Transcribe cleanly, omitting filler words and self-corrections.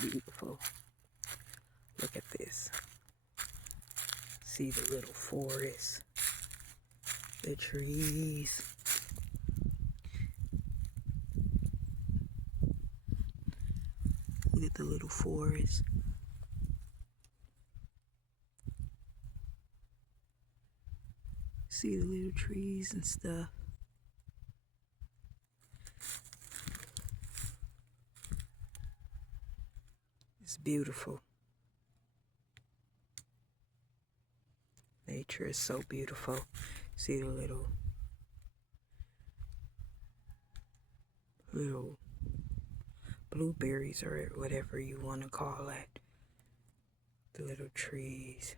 beautiful. Look at this. See the little forest, the trees. Look at the little forest. See the little trees and stuff. It's beautiful. Nature is so beautiful. See the little blueberries or whatever you want to call it. The little trees.